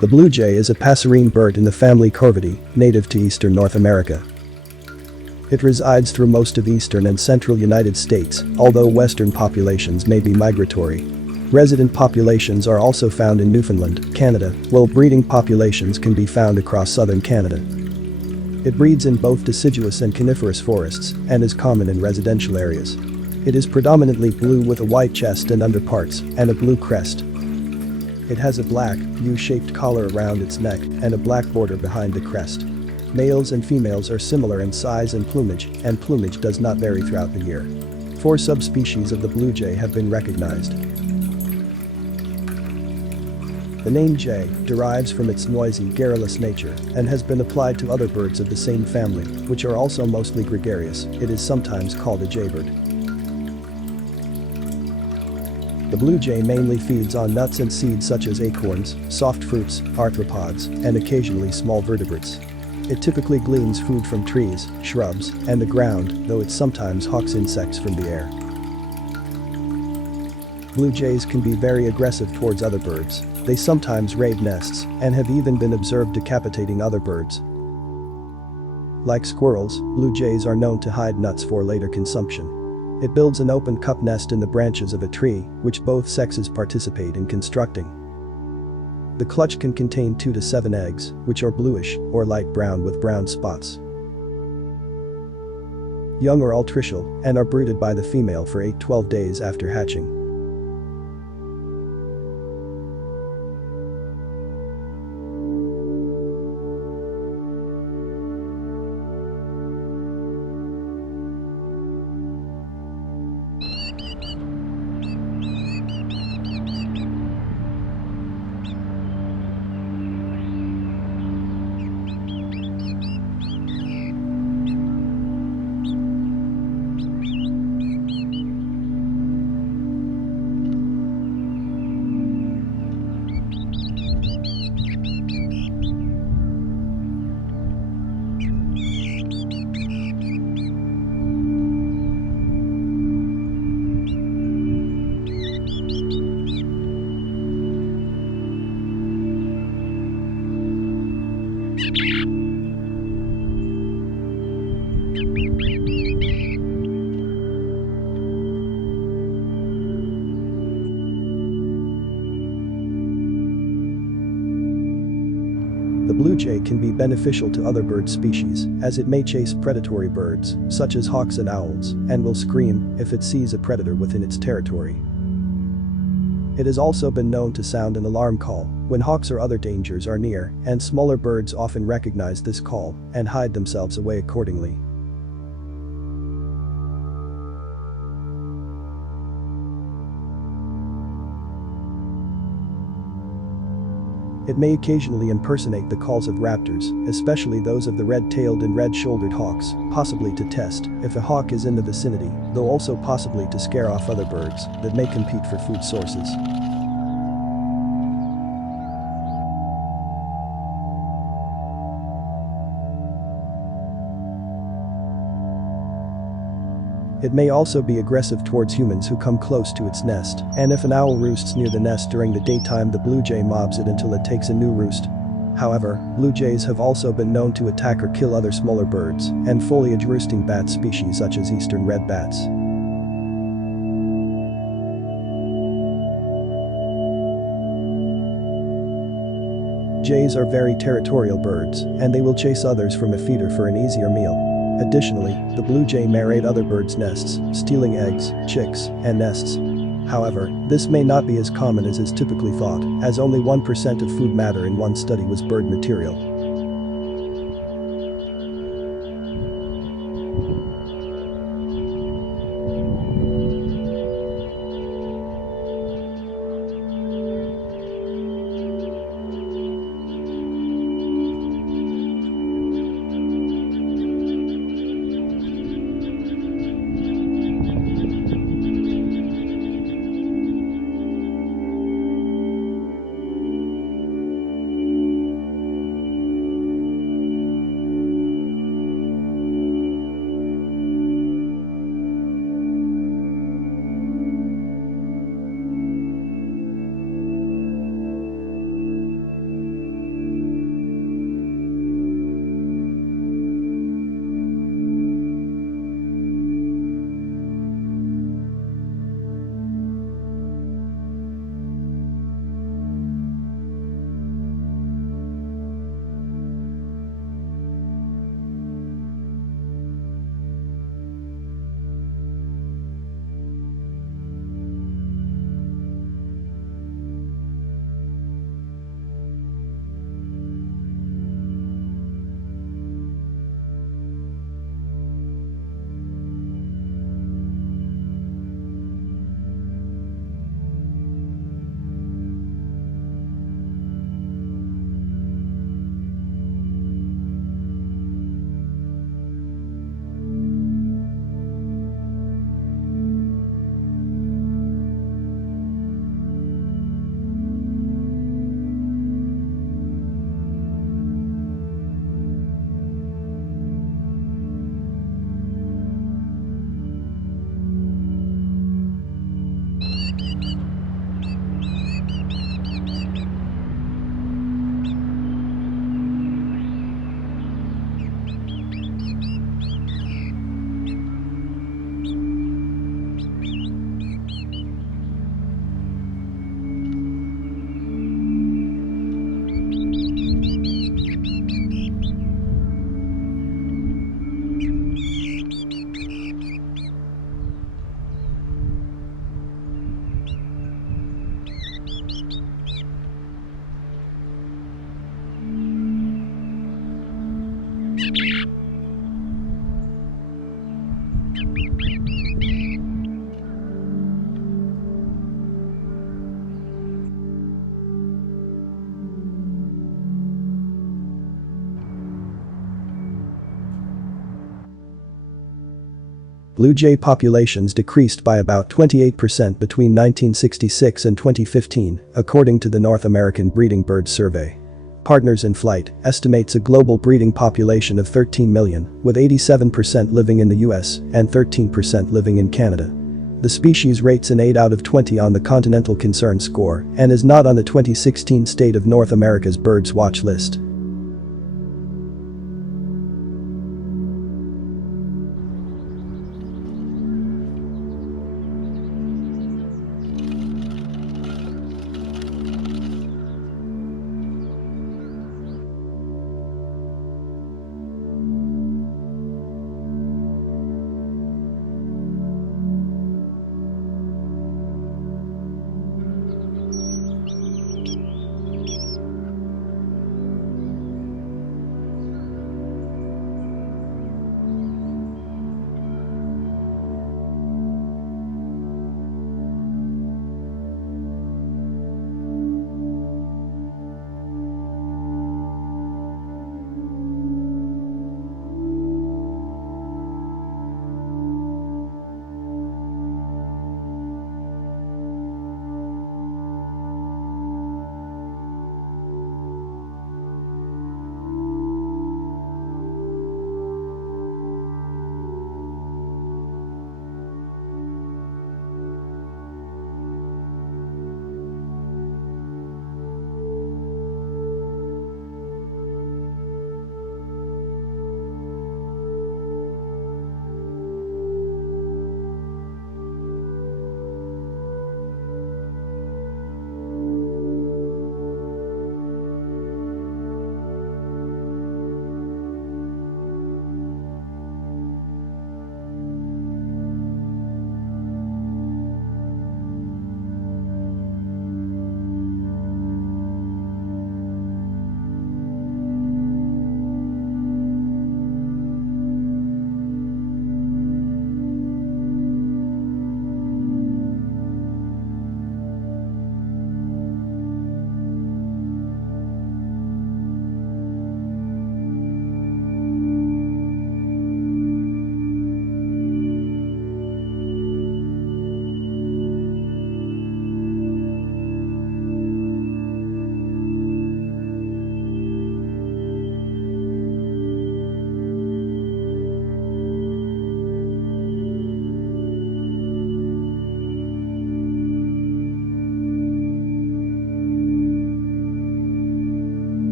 The blue jay is a passerine bird in the family Corvidae, native to eastern North America. It resides through most of eastern and central United States, although western populations may be migratory. Resident populations are also found in Newfoundland, Canada, while breeding populations can be found across southern Canada. It breeds in both deciduous and coniferous forests and is common in residential areas. It is predominantly blue with a white chest and underparts and a blue crest. It has a black, U-shaped collar around its neck and a black border behind the crest. Males and females are similar in size and plumage does not vary throughout the year. 4 subspecies of the blue jay have been recognized. The name jay derives from its noisy, garrulous nature and has been applied to other birds of the same family, which are also mostly gregarious. It is sometimes called a jaybird. The blue jay mainly feeds on nuts and seeds such as acorns, soft fruits, arthropods, and occasionally small vertebrates. It typically gleans food from trees, shrubs, and the ground, though it sometimes hawks insects from the air. Blue jays can be very aggressive towards other birds. They sometimes raid nests and have even been observed decapitating other birds. Like squirrels, blue jays are known to hide nuts for later consumption. It builds an open cup nest in the branches of a tree, which both sexes participate in constructing. The clutch can contain 2 to 7 eggs, which are bluish or light brown with brown spots. Young are altricial and are brooded by the female for 8-12 days after hatching. The blue jay can be beneficial to other bird species, as it may chase predatory birds, such as hawks and owls, and will scream if it sees a predator within its territory. It has also been known to sound an alarm call when hawks or other dangers are near, and smaller birds often recognize this call and hide themselves away accordingly. It may occasionally impersonate the calls of raptors, especially those of the red-tailed and red-shouldered hawks, possibly to test if a hawk is in the vicinity, though also possibly to scare off other birds that may compete for food sources. It may also be aggressive towards humans who come close to its nest, and if an owl roosts near the nest during the daytime, the blue jay mobs it until it takes a new roost. However, blue jays have also been known to attack or kill other smaller birds and foliage roosting bat species such as eastern red bats. Jays are very territorial birds, and they will chase others from a feeder for an easier meal. Additionally, the blue jay may raid other birds' nests, stealing eggs, chicks, and nests. However, this may not be as common as is typically thought, as only 1% of food matter in one study was bird material. Blue jay populations decreased by about 28% between 1966 and 2015, according to the North American Breeding Birds Survey. Partners in Flight estimates a global breeding population of 13 million, with 87% living in the US and 13% living in Canada. The species rates an 8 out of 20 on the Continental Concern score and is not on the 2016 State of North America's Birds Watch list.